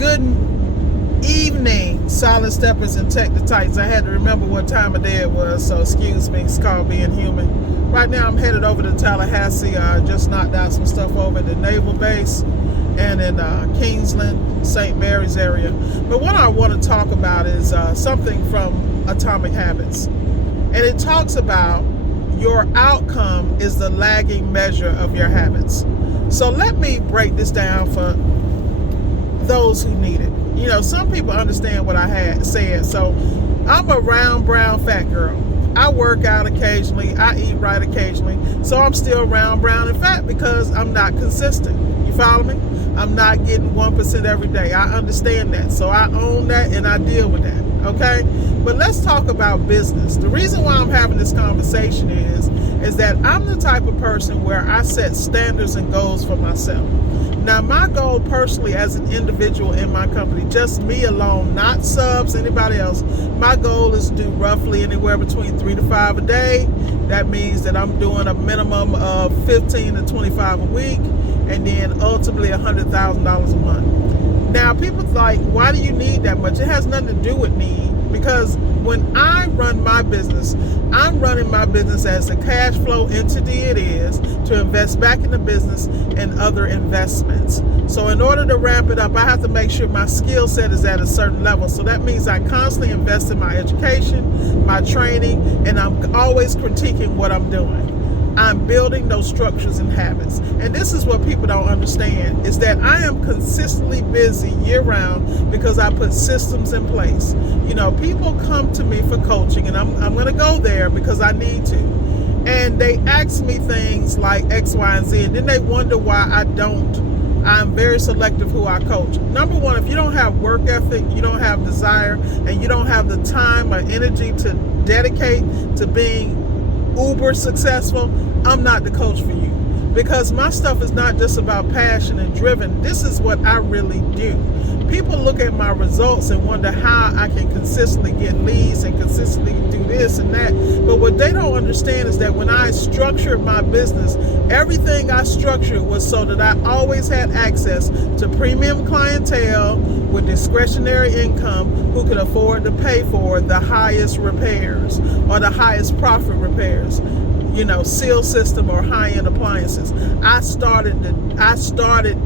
Good evening, Silent Steppers and Tech the Titans. I had to remember what time of day it was, so excuse me. It's called being human. Right now I'm headed over to Tallahassee. I just knocked out some stuff over at the Naval Base and in Kingsland, St. Mary's area. But what I want to talk about is something from Atomic Habits. And it talks about your outcome is the lagging measure of your habits. So let me break this down for those who need it. You know, some people understand what I had said. So I'm a round, brown, fat girl. I work out occasionally. I eat right occasionally. So I'm still round, brown, and fat because I'm not consistent. You follow me? I'm not getting 1% every day. I understand that. So I own that and I deal with that. Okay? But let's talk about business. The reason why I'm having this conversation is that I'm the type of person where I set standards and goals for myself. Now, my goal personally as an individual in my company, just me alone, not subs, anybody else, my goal is to do roughly anywhere between 3 to 5 a day. That means that I'm doing a minimum of 15 to 25 a week, and then ultimately $100,000 a month. Now, people like, why do you need that much? It has nothing to do with need. Because when I run my business, I'm running my business as a cash flow entity it is to invest back in the business and other investments. So in order to ramp it up, I have to make sure my skill set is at a certain level. So that means I constantly invest in my education, my training, and I'm always critiquing what I'm doing. I'm building those structures and habits. And this is what people don't understand, is that I am consistently busy year round because I put systems in place. You know, people come to me for coaching, and I'm going to go there because I need to. And they ask me things like X, Y, and Z, and then they wonder why I don't. I'm very selective who I coach. Number one, if you don't have work ethic, you don't have desire, and you don't have the time or energy to dedicate to being uber successful, I'm not the coach for you. Because my stuff is not just about passion and driven. This is what I really do. People look at my results and wonder how I can consistently get leads and consistently do this and that. But what they don't understand is that when I structured my business, everything I structured was so that I always had access to premium clientele with discretionary income who could afford to pay for the highest repairs or the highest profit repairs. You know, seal system or high-end appliances. I started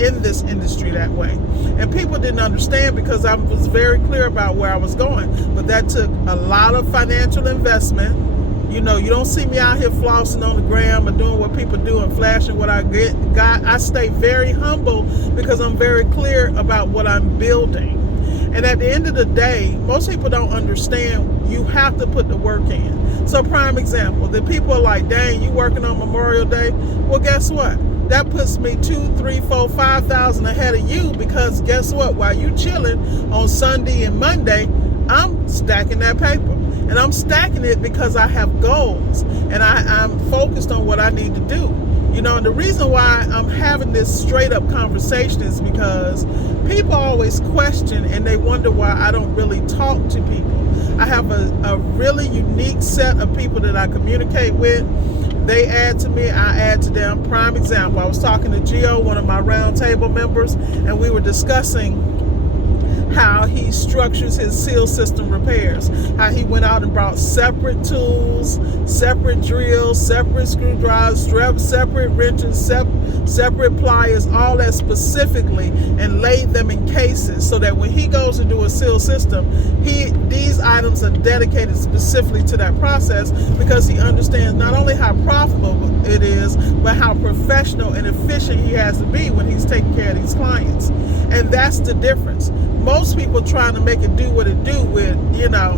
in this industry that way. And people didn't understand because I was very clear about where I was going. But that took a lot of financial investment. You know, you don't see me out here flossing on the gram or doing what people do and flashing what I got. I stay very humble because I'm very clear about what I'm building. And at the end of the day, most people don't understand you have to put the work in. So prime example, the people are like, dang, you working on Memorial Day? Well, guess what? That puts me 2, 3, 4, 5,000 ahead of you because guess what? While you chilling on Sunday and Monday, I'm stacking that paper. And I'm stacking it because I have goals and I'm focused on what I need to do. You know, and the reason why I'm having this straight up conversation is because people always question and they wonder why I don't really talk to people. I have a really unique set of people that I communicate with. They add to me, I add to them. Prime example, I was talking to Gio, one of my roundtable members, and we were discussing how he structures his seal system repairs, how he went out and brought separate tools, separate drills, separate screwdrivers, separate wrenches, separate pliers, all that specifically, and laid them in cases so that when he goes to do a seal system, these items are dedicated specifically to that process because he understands not only how profitable it is, but how professional and efficient he has to be when he's taking care of these clients. And that's the difference. Most people trying to make it do what it do with, you know,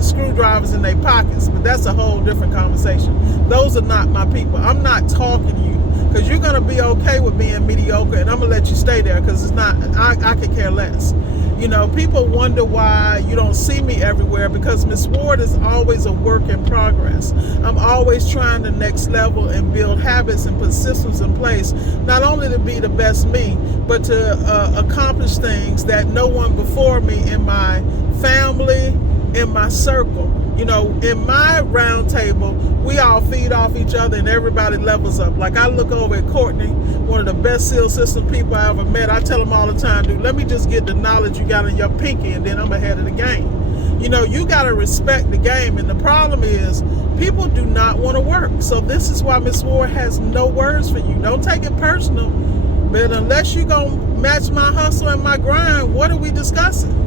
screwdrivers in their pockets, but that's a whole different conversation. Those are not my people. I'm not talking to you because you're going to be okay with being mediocre, and I'm going to let you stay there because it's not, I could care less. You know, people wonder why you don't see me everywhere because Miss Ward is always a work in progress. I'm always trying the next level and build habits and put systems in place, not only to be the best me, but to accomplish things that no one before me in my family, in my circle You know, in my round table, we all feed off each other and everybody levels up. Like I look over at Courtney, one of the best SEAL system people I ever met. I tell them all the time, dude, let me just get the knowledge you got in your pinky and then I'm ahead of the game. You know, you got to respect the game. And the problem is people do not want to work. So this is why Miss Ward has no words for you. Don't take it personal. But unless you're going to match my hustle and my grind, what are we discussing?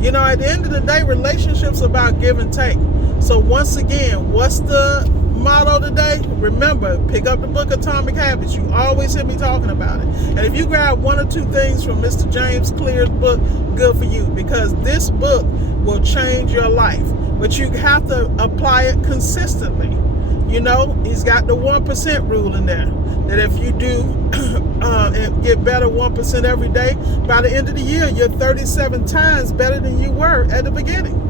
You know, at the end of the day, relationships are about give and take. So once again, what's the motto today? Remember, pick up the book Atomic Habits. You always hear me talking about it. And if you grab one or two things from Mr. James Clear's book, good for you, because this book will change your life. But you have to apply it consistently. You know, he's got the 1% rule in there, that if you do and get better 1% every day, by the end of the year, you're 37 times better than you were at the beginning.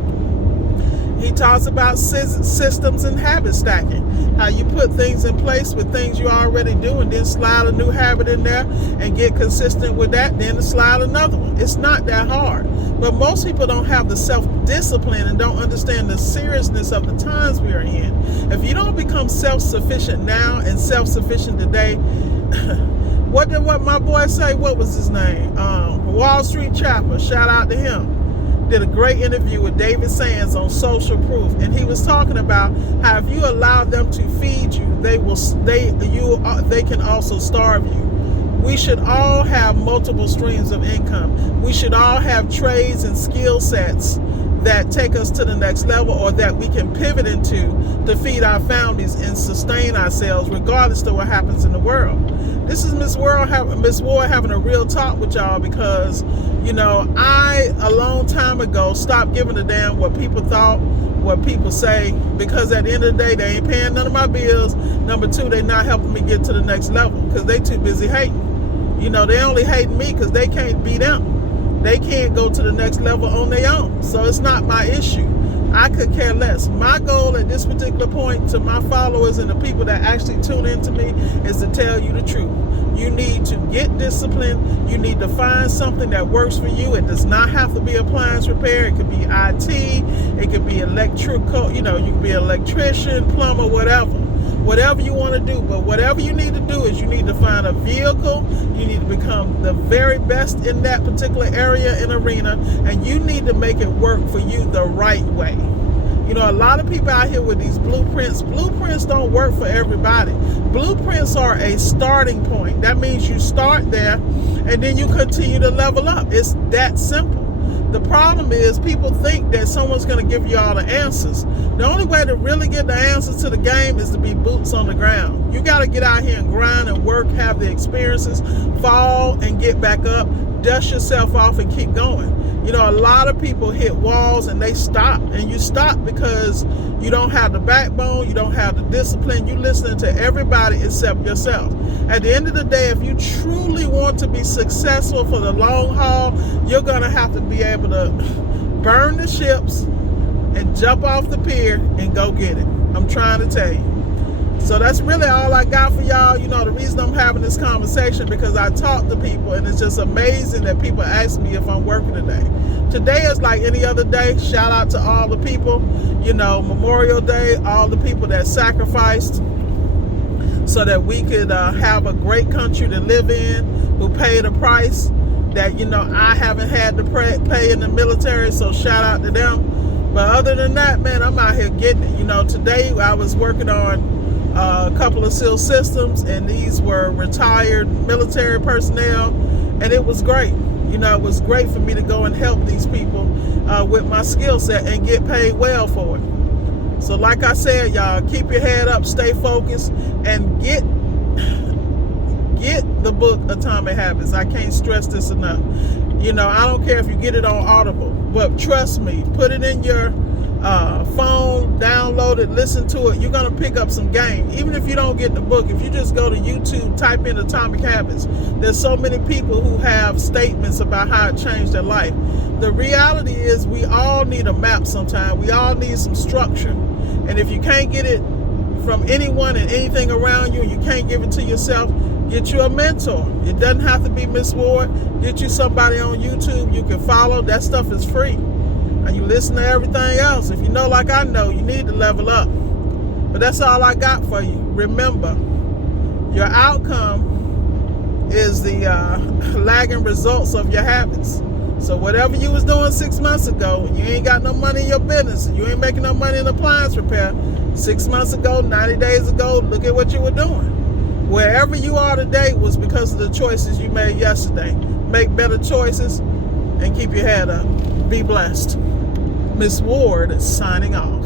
He talks about systems and habit stacking, how you put things in place with things you already do and then slide a new habit in there and get consistent with that, then slide another one. It's not that hard. But most people don't have the self-discipline and don't understand the seriousness of the times we are in. If you don't become self-sufficient now and self-sufficient today, what did my boy say? What was his name? Wall Street Chapper. Shout out to him. Did a great interview with David Sands on Social Proof, and he was talking about how if you allow them to feed you, they can also starve you. We should all have multiple streams of income. We should all have trades and skill sets that take us to the next level, or that we can pivot into to feed our families and sustain ourselves regardless of what happens in the world. This is Miss Ward having a real talk with y'all, because, you know, I, a long time ago, stopped giving a damn what people thought, what people say, because at the end of the day, they ain't paying none of my bills. Number two, they not helping me get to the next level because they too busy hating. You know, they only hating me because they can't be them. They can't go to the next level on their own. So it's not my issue. I could care less. My goal at this particular point to my followers and the people that actually tune into me is to tell you the truth. You need to get disciplined. You need to find something that works for you. It does not have to be appliance repair. It could be IT. It could be electrical. You know, you could be an electrician, plumber, whatever. Whatever you want to do. But whatever you need to do is you need to find a vehicle. You need to become the very best in that particular area and arena. And you need to make it work for you the right way. You know, a lot of people out here with these blueprints. Blueprints don't work for everybody. Blueprints are a starting point. That means you start there and then you continue to level up. It's that simple. The problem is people think that someone's going to give you all the answers. The only way to really get the answers to the game is to be boots on the ground. You got to get out here and grind and work, have the experiences, fall and get back up, dust yourself off and keep going. You know, a lot of people hit walls and they stop. And you stop because you don't have the backbone, you don't have the discipline, you listening to everybody except yourself. At the end of the day, if you truly want to be successful for the long haul, you're going to have to be able to burn the ships and jump off the pier and go get it. I'm trying to tell you. So that's really all I got for y'all. You know, the reason I'm having this conversation because I talk to people and it's just amazing that people ask me if I'm working today. Today is like any other day. Shout out to all the people, you know, Memorial Day, all the people that sacrificed so that we could have a great country to live in, who paid a price that, you know, I haven't had to pay in the military. So shout out to them. But other than that, man, I'm out here getting it. You know, today I was working on a couple of SEAL systems, and these were retired military personnel, and it was great. You know, it was great for me to go and help these people with my skill set and get paid well for it. So like I said, y'all, keep your head up, stay focused, and get the book Atomic Habits. I can't stress this enough. You know, I don't care if you get it on Audible, but trust me, put it in your phone, download it, listen to it. You're going to pick up some game. Even if you don't get the book, if you just go to YouTube, type in Atomic Habits, there's so many people who have statements about how it changed their life. The reality is we all need a map sometime. We all need some structure. And if you can't get it from anyone and anything around you, and you can't give it to yourself, get you a mentor. It doesn't have to be Miss Ward. Get you somebody on YouTube you can follow. That stuff is free. and you listen to everything else. If you know like I know, you need to level up. But that's all I got for you. Remember, your outcome is the lagging results of your habits. So whatever you was doing 6 months ago, you ain't got no money in your business, and you ain't making no money in appliance repair. 6 months ago, 90 days ago, look at what you were doing. Wherever you are today was because of the choices you made yesterday. Make better choices and keep your head up. Be blessed. Miss Ward signing off.